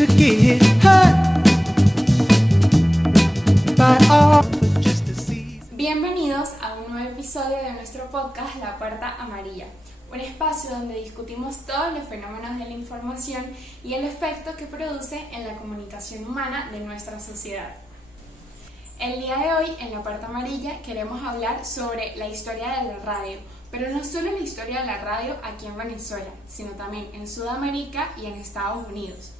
to get hurt by all for just a season. Bienvenidos a un nuevo episodio de nuestro podcast La Puerta Amarilla, un espacio donde discutimos todos los fenómenos de la información y el efecto que produce en la comunicación humana de nuestra sociedad. El día de hoy en La Puerta Amarilla queremos hablar sobre la historia de la radio, pero no solo la historia de la radio aquí en Venezuela, sino también en Sudamérica y en Estados Unidos.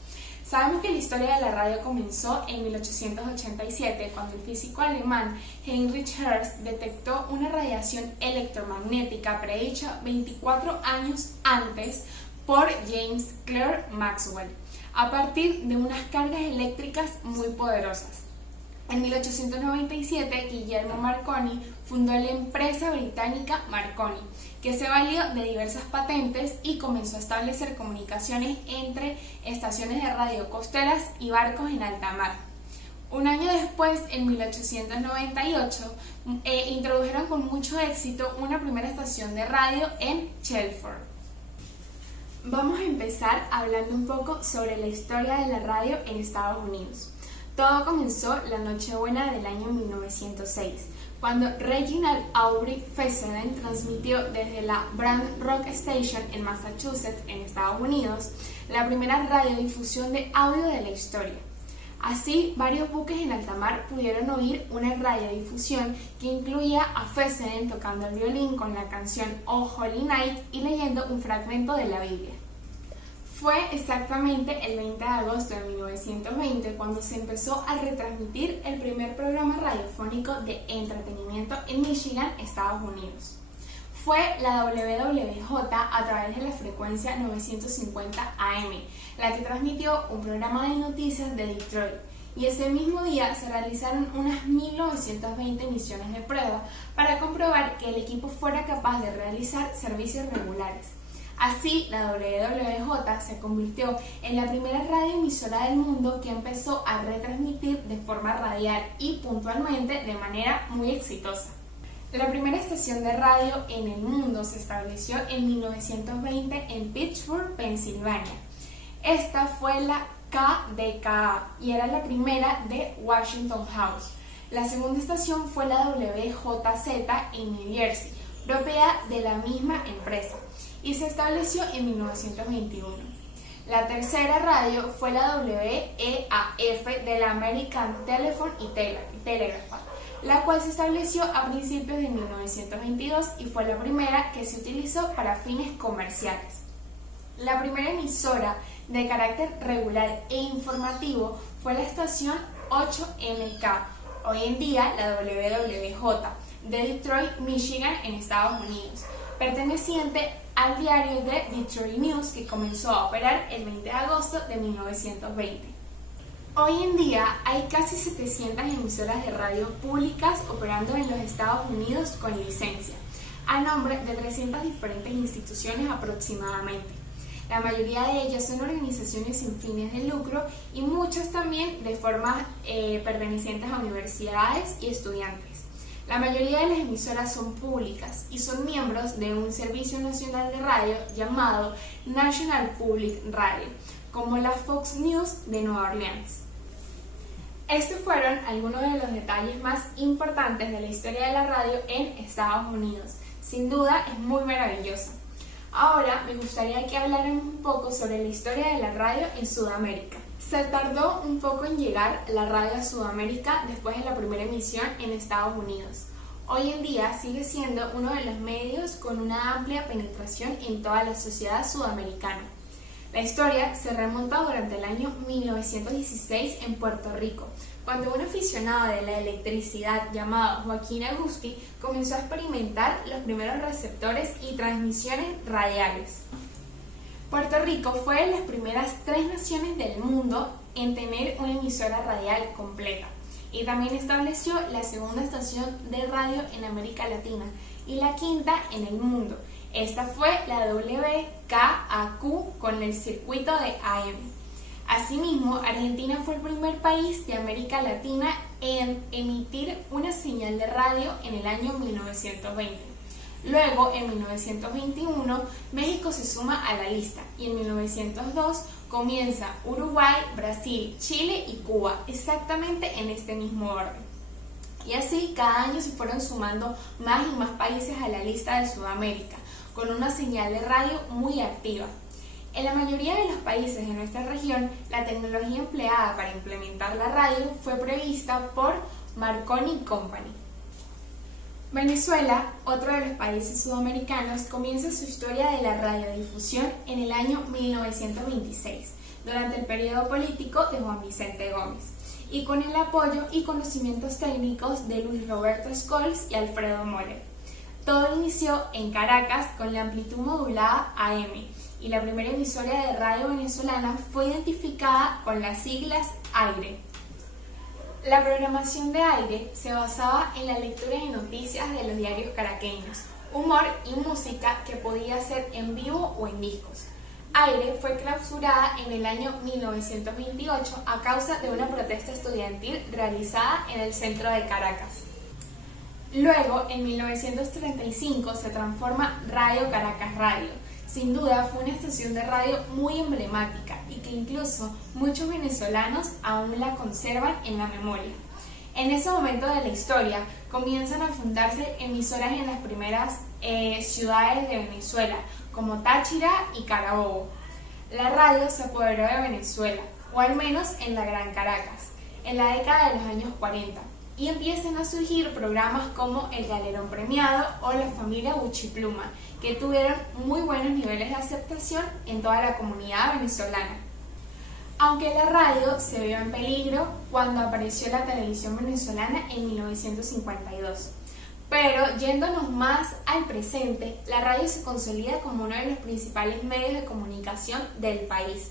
Sabemos que la historia de la radio comenzó en 1887, cuando el físico alemán Heinrich Hertz detectó una radiación electromagnética predicha 24 años antes por James Clerk Maxwell, a partir de unas cargas eléctricas muy poderosas. En 1897, Guillermo Marconi fundó la empresa británica Marconi, que se valió de diversas patentes y comenzó a establecer comunicaciones entre estaciones de radio costeras y barcos en alta mar. Un año después, en 1898, introdujeron con mucho éxito una primera estación de radio en Chelmsford. Vamos a empezar hablando un poco sobre la historia de la radio en Estados Unidos. Todo comenzó la Nochebuena del año 1906, cuando Reginald Aubrey Fessenden transmitió desde la Brand Rock Station en Massachusetts, en Estados Unidos, la primera radiodifusión de audio de la historia. Así, varios buques en alta mar pudieron oír una radiodifusión que incluía a Fessenden tocando el violín con la canción Oh Holy Night y leyendo un fragmento de la Biblia. Fue exactamente el 20 de agosto de 1920 cuando se empezó a retransmitir el primer programa radiofónico de entretenimiento en Michigan, Estados Unidos. Fue la WWJ a través de la frecuencia 950 AM, la que transmitió un programa de noticias de Detroit, y ese mismo día se realizaron unas 1920 misiones de prueba para comprobar que el equipo fuera capaz de realizar servicios regulares. Así, la WWJ se convirtió en la primera radioemisora del mundo que empezó a retransmitir de forma radial y puntualmente de manera muy exitosa. La primera estación de radio en el mundo se estableció en 1920 en Pittsburgh, Pensilvania. Esta fue la KDKA y era la primera de Washington House. La segunda estación fue la WJZ en New Jersey, propiedad de la misma empresa, y se estableció en 1921. La tercera radio fue la WEAF de la American Telephone y Telegraph, la cual se estableció a principios de 1922 y fue la primera que se utilizó para fines comerciales. La primera emisora de carácter regular e informativo fue la estación 8MK, hoy en día la WWJ, de Detroit, Michigan, en Estados Unidos, perteneciente al diario de Detroit News, que comenzó a operar el 20 de agosto de 1920. Hoy en día hay casi 700 emisoras de radio públicas operando en los Estados Unidos con licencia, a nombre de 300 diferentes instituciones aproximadamente. La mayoría de ellas son organizaciones sin fines de lucro y muchas también de forma pertenecientes a universidades y estudiantes. La mayoría de las emisoras son públicas y son miembros de un servicio nacional de radio llamado National Public Radio, como la Fox News de Nueva Orleans. Estos fueron algunos de los detalles más importantes de la historia de la radio en Estados Unidos. Sin duda es muy maravillosa. Ahora me gustaría que habláramos un poco sobre la historia de la radio en Sudamérica. Se tardó un poco en llegar la radio a Sudamérica después de la primera emisión en Estados Unidos. Hoy en día sigue siendo uno de los medios con una amplia penetración en toda la sociedad sudamericana. La historia se remonta durante el año 1916 en Puerto Rico, cuando un aficionado de la electricidad llamado Joaquín Agusti comenzó a experimentar los primeros receptores y transmisiones radiales. Puerto Rico fue de las primeras 3 naciones del mundo en tener una emisora radial completa y también estableció la segunda estación de radio en América Latina y la quinta en el mundo. Esta fue la WKAQ con el circuito de AM. Asimismo, Argentina fue el primer país de América Latina en emitir una señal de radio en el año 1920. Luego, en 1921, México se suma a la lista y en 1902 comienza Uruguay, Brasil, Chile y Cuba, exactamente en este mismo orden. Y así cada año se fueron sumando más y más países a la lista de Sudamérica, con una señal de radio muy activa. En la mayoría de los países de nuestra región, la tecnología empleada para implementar la radio fue prevista por Marconi Company. Venezuela, otro de los países sudamericanos, comienza su historia de la radiodifusión en el año 1926, durante el periodo político de Juan Vicente Gómez, y con el apoyo y conocimientos técnicos de Luis Roberto Scholz y Alfredo Moller. Todo inició en Caracas con la amplitud modulada AM, y la primera emisora de radio venezolana fue identificada con las siglas AIRE. La programación de AIRE se basaba en la lectura de noticias de los diarios caraqueños, humor y música que podía ser en vivo o en discos. AIRE fue clausurada en el año 1928 a causa de una protesta estudiantil realizada en el centro de Caracas. Luego, en 1935, se transforma Radio Caracas Radio. Sin duda fue una estación de radio muy emblemática y que incluso muchos venezolanos aún la conservan en la memoria. En ese momento de la historia comienzan a fundarse emisoras en las primeras ciudades de Venezuela, como Táchira y Carabobo. La radio se apoderó de Venezuela, o al menos en la Gran Caracas, en la década de los años 40. Y empiezan a surgir programas como El Galerón Premiado o La Familia Buchipluma, que tuvieron muy buenos niveles de aceptación en toda la comunidad venezolana. Aunque la radio se vio en peligro cuando apareció la televisión venezolana en 1952. Pero yéndonos más al presente, la radio se consolida como uno de los principales medios de comunicación del país.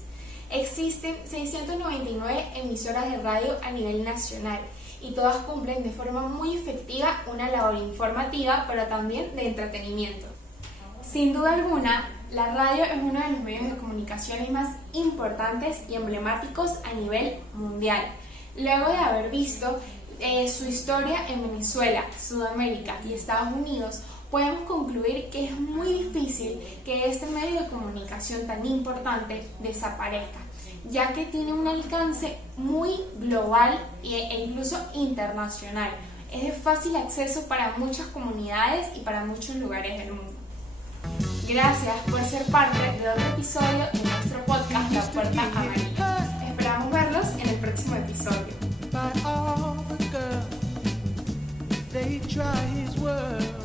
Existen 699 emisoras de radio a nivel nacional, y todas cumplen de forma muy efectiva una labor informativa, pero también de entretenimiento. Sin duda alguna, la radio es uno de los medios de comunicaciones más importantes y emblemáticos a nivel mundial. Luego de haber visto su historia en Venezuela, Sudamérica y Estados Unidos, podemos concluir que es muy difícil que este medio de comunicación tan importante desaparezca, ya que tiene un alcance muy global e incluso internacional. Es de fácil acceso para muchas comunidades y para muchos lugares del mundo. Gracias por ser parte de otro episodio de nuestro podcast La Puerta Amarilla. Esperamos verlos en el próximo episodio. By all the girls, they try his words.